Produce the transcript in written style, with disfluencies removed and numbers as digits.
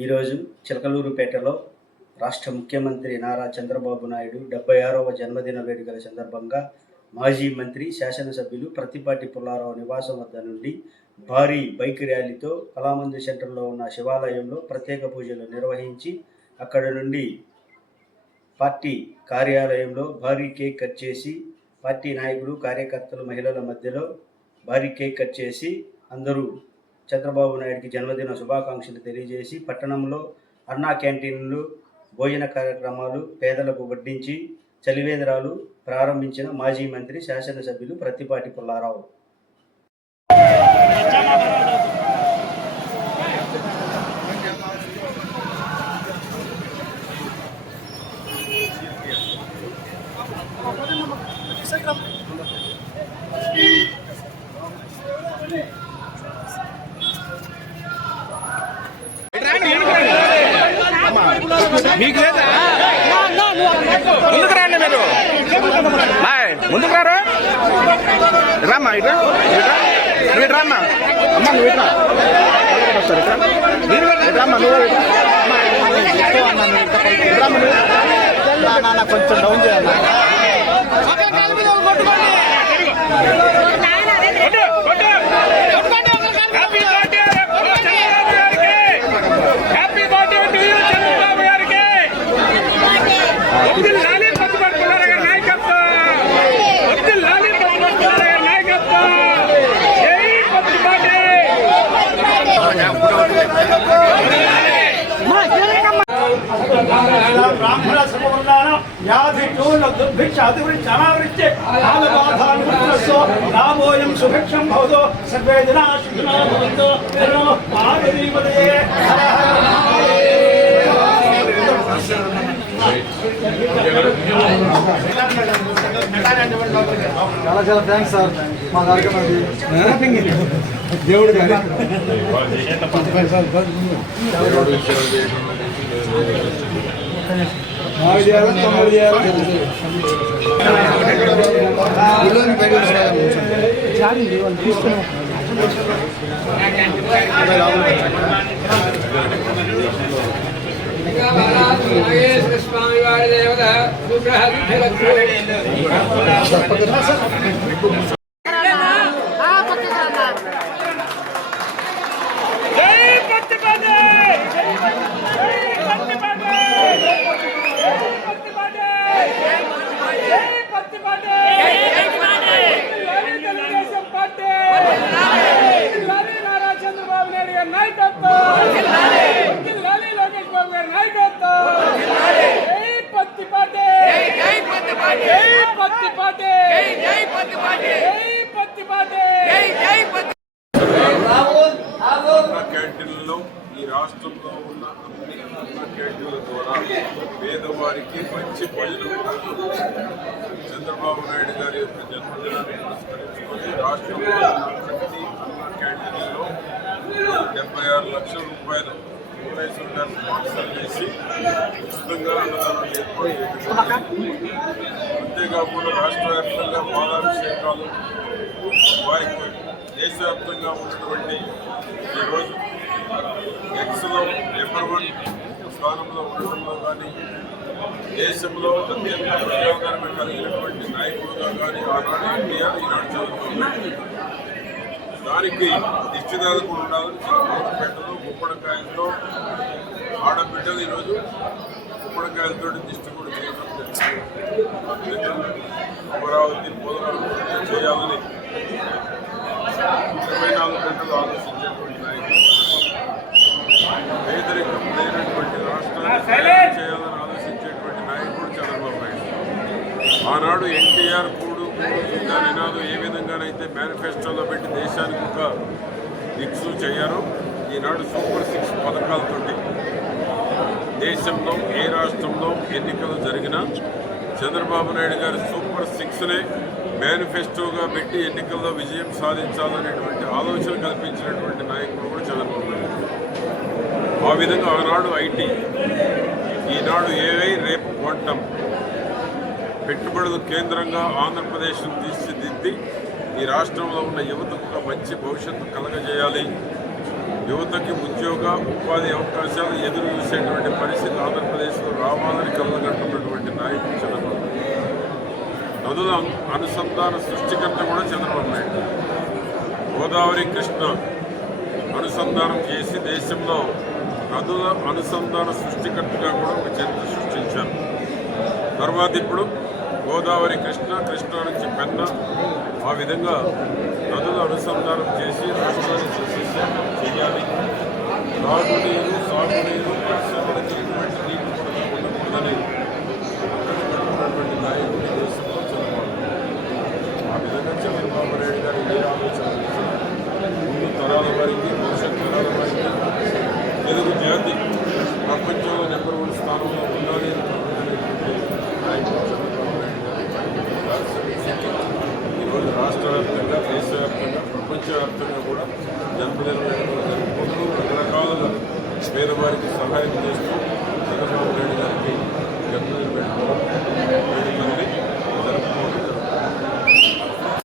ఈరోజు చిలకలూరుపేటలో రాష్ట్ర ముఖ్యమంత్రి నారా చంద్రబాబు నాయుడు 76వ జన్మదిన వేడుకల సందర్భంగా మాజీ మంత్రి, శాసనసభ్యులు ప్రత్తిపాటి పుల్లారావు నివాసం వద్ద నుండి భారీ బైక్ ర్యాలీతో కళామందిర్ సెంటర్లో ఉన్న శివాలయంలో ప్రత్యేక పూజలు నిర్వహించి అక్కడ నుండి పార్టీ కార్యాలయంలో భారీ కేక్ కట్ చేసి పార్టీ నాయకులు, కార్యకర్తలు, మహిళల మధ్యలో భారీ కేక్ కట్ చేసి అందరూ చంద్రబాబు నాయుడికి జన్మదిన శుభాకాంక్షలు తెలియజేసి పట్టణంలో అన్నా క్యాంటీన్లు, భోజన కార్యక్రమాలు పేదలకు వడ్డించి చలివేంద్రాలు ప్రారంభించిన మాజీ మంత్రి, శాసనసభ్యులు ప్రత్తిపాటి పుల్లారావు. మీకు లేదా ముందుకు రండి, మీరు ముందుకు రారు, రామ్మా ఇట్లా నువ్వు ఇటు రామ్మా, అమ్మ నువ్వు ఇట్లా వస్తారు ఇట్లా రామ్మా, నువ్వు రామ్మ, నువ్వు కొంచెం డౌన్ చేయాలి. బ్రాహ్మణ సమవర్ణానం వ్యాధి చూర్ణ దుర్భిక్ష అతివృష్టి అనావృష్టి కాలబాధానుభూతస్సు రామోయం సుభిక్షం భవతో సర్వే జనా సుఖినో భవంతు. పార్వతీపతయే చాలా చాలా థ్యాంక్స్ సార్. మా కార్యక్రమం దేవుడు స్వామి వారి దేవత చంద్రబాబు నాయుడు గారి నాయకత్వం, లోకేష్ బాబు గారి నాయకత్వం. క్యాంటీన్లలో ఈ రాష్ట్రంలో ఉన్న అన్ని అన్న క్యాంటీన్ల ద్వారా పేదవారికి మంచి భోజనం చంద్రబాబు నాయుడు గారి యొక్క జన్మదినాన్ని పురస్కరించుకొని రాష్ట్రంలో ఉన్న ప్రతి అన్న క్యాంటీన్లలో 76 లక్షల రూపాయలు స్పాన్సర్ చేసి ఉచితంగా అన్నదానం ఏర్పాటు చేయడం. అంతేకాకుండా రాష్ట్ర వ్యాప్తంగా పాలాభిషేకాలు వారికి దేశవ్యాప్తంగా ఉన్నటువంటి ఈరోజు ఎక్స్లో నెంబర్ 1 స్థానంలో ఉండడంలో కానీ దేశంలో అత్యంత ప్రయోజనం కలిగినటువంటి నాయకుడుగా కానీ ఆనాడు ఎన్టీఆర్, ఈనాడు చంద్రబాబు నాయుడు. దానికి నిశ్చితాలకు ఉండాలని చిలకలూరుపేటలో గుమ్మడికాయలతో ఆడబిడ్డలు ఈరోజు గుమ్మడికాయలతో దిష్టి కూడా చేయడం జరిగింది. అమరావతి పోలవరం చేయాలని 24 గంటలు ఆలోచించేటువంటి నాయకులు, పేదరికం లేనటువంటి రాష్ట్రాన్ని చేయాలని ఆలోచించేటువంటి నాయకుడు చంద్రబాబు నాయుడు. ఆనాడు ఎన్టీఆర్ కూడు నినాదం ఏ విధంగానైతే మేనిఫెస్టోలో పెట్టి దేశానికి ఒక దిక్సు చేయారో, ఈనాడు సూపర్ 6 పథకాలతోటి దేశంలో ఏ రాష్ట్రంలో ఎన్నికలు జరిగినా చంద్రబాబు నాయుడు గారి సూపర్ 6నే మేనిఫెస్టోగా పెట్టి ఎన్నికల్లో విజయం సాధించాలనేటువంటి ఆలోచన కల్పించినటువంటి నాయకుడు కూడా చంద్రబాబు నాయుడు. ఆ విధంగా ఆనాడు ఐటీ, ఈనాడు ఏఐ, రేపు క్వాంటమ్ పెట్టుబడుల కేంద్రంగా ఆంధ్రప్రదేశ్ను తీర్చిదిద్ది ఈ రాష్ట్రంలో ఉన్న యువతకు ఒక మంచి భవిష్యత్తు కలగజేయాలి. యువతకి ఉద్యోగ ఉపాధి అవకాశాలు ఎదురు చూసేటువంటి పరిస్థితి ఆంధ్రప్రదేశ్లో రావాలని కలగంటున్నటువంటి నాయకుడు చంద్రబాబు. నదుల అనుసంధాన సృష్టికర్త కూడా చంద్రబాబు నాయుడు. గోదావరి కృష్ణ అనుసంధానం చేసి దేశంలో నదుల అనుసంధాన సృష్టికర్తగా కూడా ఒక చరిత్ర సృష్టించారు. తర్వాత ఇప్పుడు గోదావరి కృష్ణ నుంచి పెన్న, ఆ విధంగా నదుల అనుసంధానం చేసి రాష్ట్రాన్ని చేయాలి. తాగునీరు, సాగునీరు, పరిశ్రమలకి ఎటువంటి నీటి కొరత ఉండకూడదని ఉన్నటువంటి నాయకుడి దేశంలో చంద్రబాబు. ఆ విధంగా చంద్రబాబు నాయుడు గారు ఏ ఆలోచన చేశారు? ముందు తరాల వారికి, భవిష్యత్ తరాల వారికి తెలుగు జాతి ప్రపంచంలో నెంబర్ 1 స్థానంలో ఉండాలి అనేటువంటి నాయకుడు చంద్రబాబు నాయుడు గారు. ఈరోజు రాష్ట్ర వ్యాప్తంగా, దేశవ్యాప్తంగా, ప్రపంచవ్యాప్తంగా కూడా జన్మదిన వేడుకలు జరుపుకుంటూ రకరకాలుగా పేదవారికి సహాయం చేస్తూ